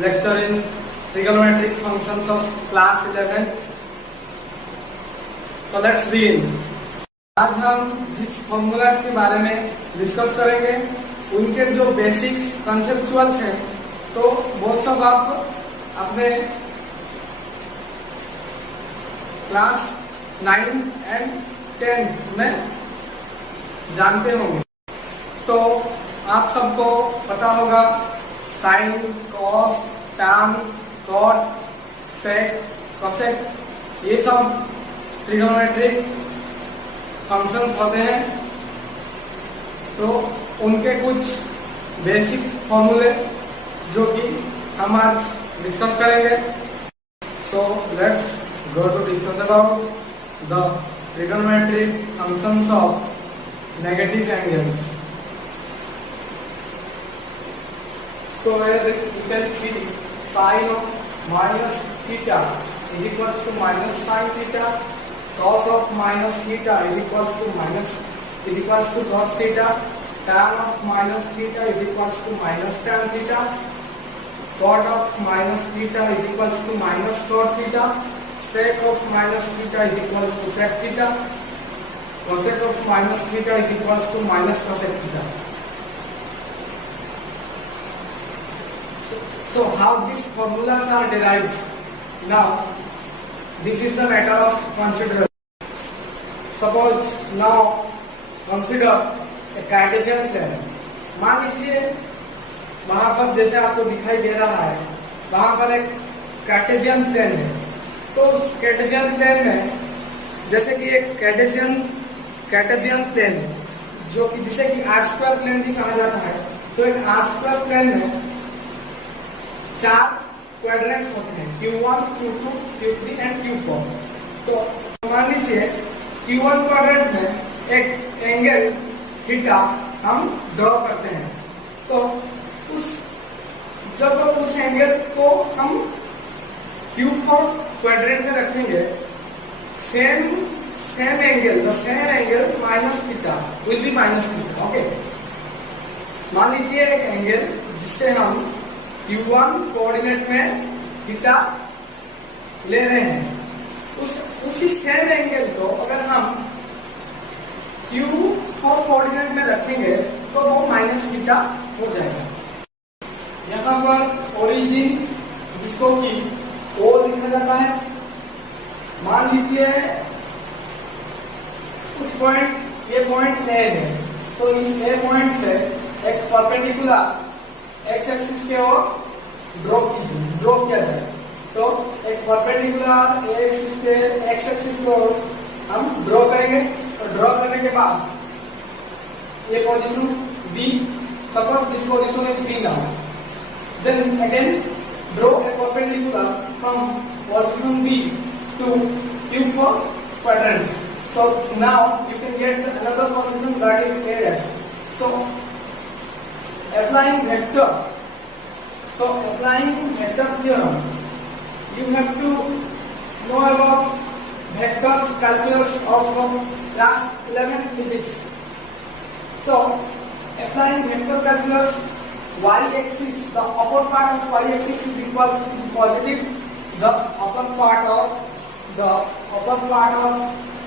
lecture in trigonometric functions of class 11. So let's begin. आज हम जिस फॉर्मूलाज के बारे में डिस्कस करेंगे उनके जो बेसिक्स कंसेप्चुअल्स हैं तो वो सब आप अपने क्लास 9 एंड 10 में जानते होंगे। तो आप सबको पता होगा साइन, कॉस, टैन, कॉट, सेक, कोसेक, ये सब ट्रिगोनोमेट्रिक फंक्शंस होते हैं। तो उनके कुछ बेसिक फॉर्मूले जो कि हम आज डिस्कस करेंगे। So let's go to discuss about the trigonometric functions of negative angles. So here you can see sin of minus theta is equals to minus sin theta, cos of minus theta is equals to cos theta, tan of minus theta is equals to minus tan theta, cot of minus theta is equals to minus cot theta, sec of minus theta is equals to sec theta, cosec of minus theta is equals to minus cosec theta. So how these formulas are derived? Now this is the matter of consideration. Suppose now consider a Cartesian plane. मान लीजिए वहां पर जैसे आपको दिखाई दे रहा है वहां पर एक कार्टेशियन प्लेन है। तो उस कार्टेशियन प्लेन में जैसे कि एक कार्टेशियन प्लेन जो कि जिसे कि आर स्क्वायर प्लेन भी कहा जाता है। तो एक आर स्क्वायर प्लेन में 4 क्वाड्रेंट्स होते हैं Q1, Q2, Q3 and Q4। तो मान लीजिए Q1 क्वाड्रेंट में एक एंगल थीटा हम ड्रॉ करते हैं। तो जब उस एंगल को हम Q4 क्वाड्रेंट में रखेंगे same angle minus theta will be minus theta. Okay, मान लीजिए एक एंगल जिससे हम Q1 कोऑर्डिनेट में थीटा ले रहे हैं उसी सेम एंगल को अगर हम Q4 कोऑर्डिनेट में रखेंगे तो वो माइनस थीटा हो जाएगा। यहाँ पर ओरिजिन जिसको कि O लिखा जाता है। मान लीजिए कुछ पॉइंट ये पॉइंट ए है तो इस ए पॉइंट से एक परपेंडिकुलर एक्स एक्सिस के ओर ड्रॉ किया जाए। तो एक परपेंडिकुलर ए एक्सिस के एक्स एक्सिस को हम ड्रॉ करेंगे। तो ड्रॉ करने के बाद ये position B, suppose this position is B now, then again draw a perpendicular from position B to Q4 quadrant. So now you can get another position that is A dash. So applying vector theorem, you have to know about vectors calculus of class 11 physics. So applying vector calculus, y-axis, the upper part of y-axis is equal to positive. The upper part of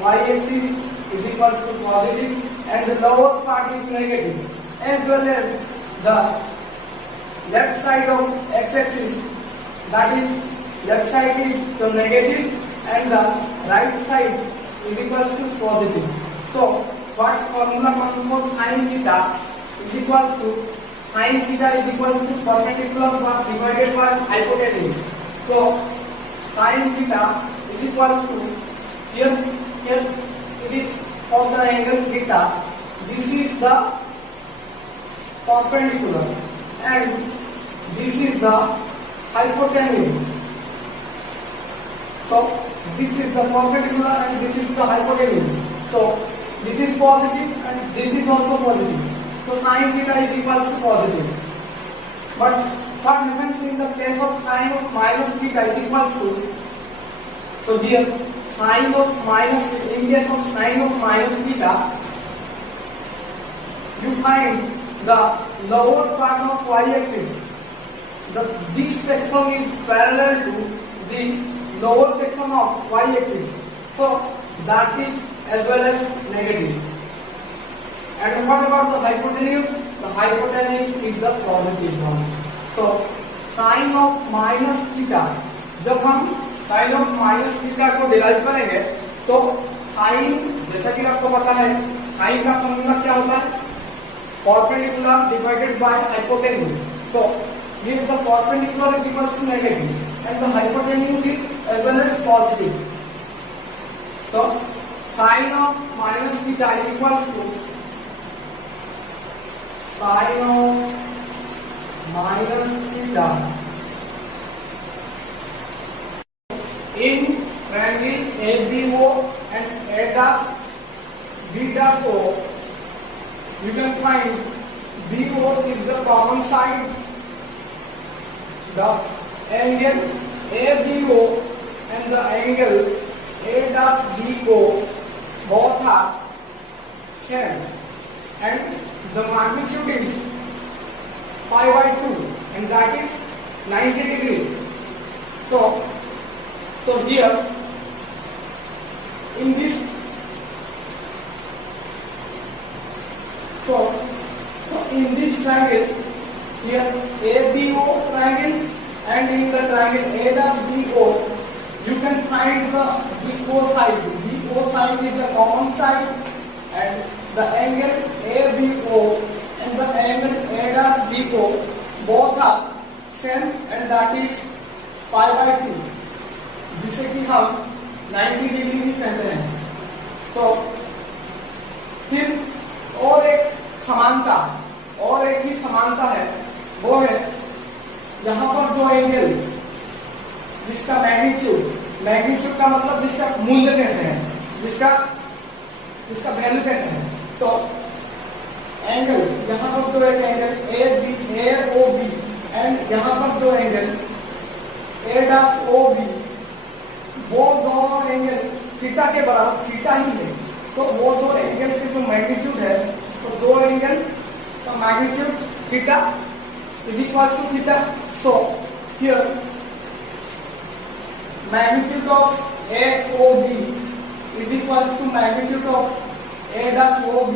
y-axis is equal to positive, and the lower part is negative. As well as the left side of x-axis, that is left side is the negative, and the right side is equal to positive. So what formula comes for sin theta is equal to sin theta is equal to perpendicular divided by hypotenuse. So sin theta is equal to here it is of the angle theta. This is the perpendicular and this is the hypotenuse. So this is the perpendicular and this is the hypotenuse. So this is positive and this is also positive. So sin theta is equal to positive. But what happens in the case of sin of minus theta is equal to, so here sin of minus, in case of sin of minus theta, you find the lower part of y-axis this section is parallel to the lower section of y-axis, so that is as well as negative. And what about the hypotenuse? The hypotenuse is the positive one. So sin of minus theta, जब हम sin of minus theta को derive करेंगे तो sin, जैसा कि आपको पता है sin का फॉर्मूला क्या होता है? Perpendicular divided by hypotenuse. So here the perpendicular is equal to negative and the hypotenuse is as well as positive. So sin of minus theta is equals to sin of minus theta in triangle ABO and B''O. You can find BO is the common side. The angle ABO and the angle A'BO both are same, and the magnitude is pi by 2, and that is 90 degrees. So here in this, so in this triangle here ABO triangle, and in the triangle A'BO you can find the BO side. BO side is the common side, and the angle ABO and the angle A'BO both are same, and that is pi by 2, जिसे कि हम 90 degree भी कहते हैं. तो फिर और एक ही समानता है, वो है यहाँ पर जो एंगल जिसका मैग्नीट्यूड का मतलब जिसका मूल्य कहते हैं, जिसका वैल्यू कहते हैं. तो एंगल यहाँ पर जो एक एंगल AOB एंड यहाँ पर जो एंगल A'OB, वो दोनों एंगल थीटा के बराबर थीटा ही है. तो वो दो एंगल के जो मैग्नीट्यूड है, तो दो एंगल का magnitude theta is equal to theta. So here magnitude of AOB is equal to magnitude of A'OB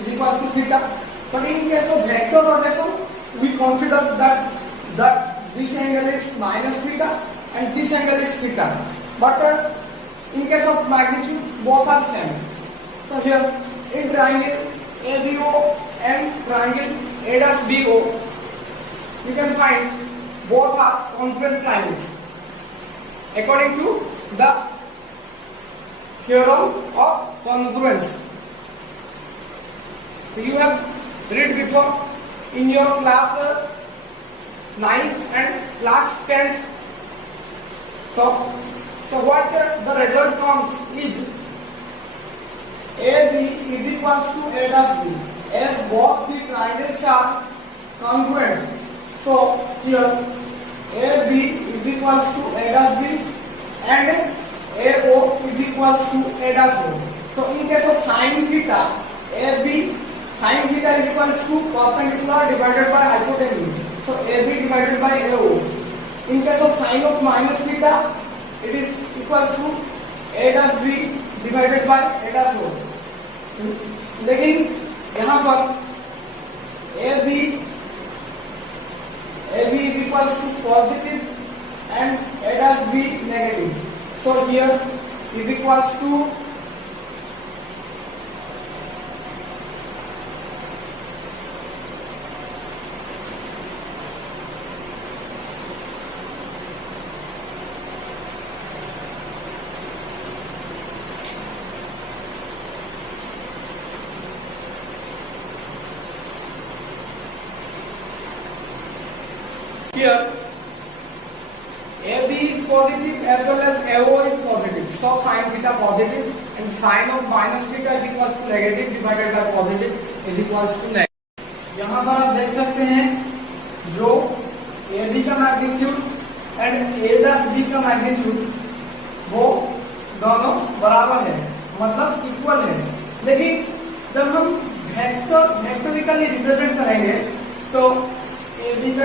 is equal to theta. But in case of vector rotation, we consider that this angle is minus theta and this angle is theta. But in case of magnitude, both are same. So here in triangle ABO and triangle A'BO, you can find both are congruent triangles according to the theorem of congruence. You have read before in your class 9th and class 10th. So what the result comes is AB is equals to A'B as both the triangles are congruent. So here AB is equals to A'B and AO is equals to A'O. So in case of sin theta, sin theta is equals to perpendicular divided by hypotenuse. So AB divided by AO. In case of sin of minus theta, it is equals to A'B divided by A'O. लेकिन यहाँ पर AB is equals to positive and A'B negative. So here is equals to here AB is positive as well as AO is positive. So sin theta positive and sin of minus theta is equal to negative divided by positive is equals to negative. यहाँ पर आप देख सकते हैं जो AB का magnitude and A'B का magnitude वो दोनों बराबर है, मतलब इक्वल है. लेकिन जब हम वेक्टोरिकली रिप्रेजेंट करेंगे तो AB का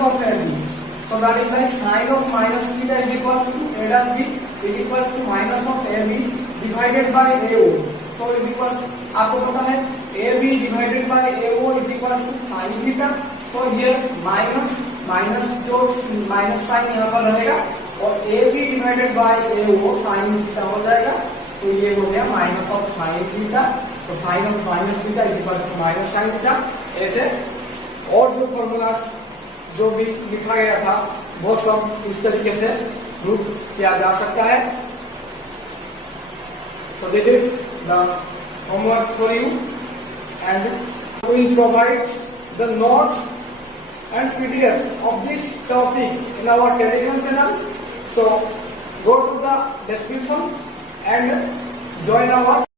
minus of AB. So that is why sine of minus theta is equal to A dash B is equal to minus of AB divided by AO. So is equal, आपको पता है AB divided by AO is equal to sin theta. So here minus जो minus sign यहाँ पर रहेगा और AB divided by AO sin theta हो जाएगा. तो ये हो गया माइनस ऑफ साइन थीटा. तो sine of minus theta is equal to minus sine theta. ऐसे और जो फॉर्मूला जो भी लिखा गया था वो सब इस तरीके से प्रूव किया जा सकता है. So this is the homework for you, and we will provide the notes and PDFs of this topic in our Telegram channel. So go to the description and join our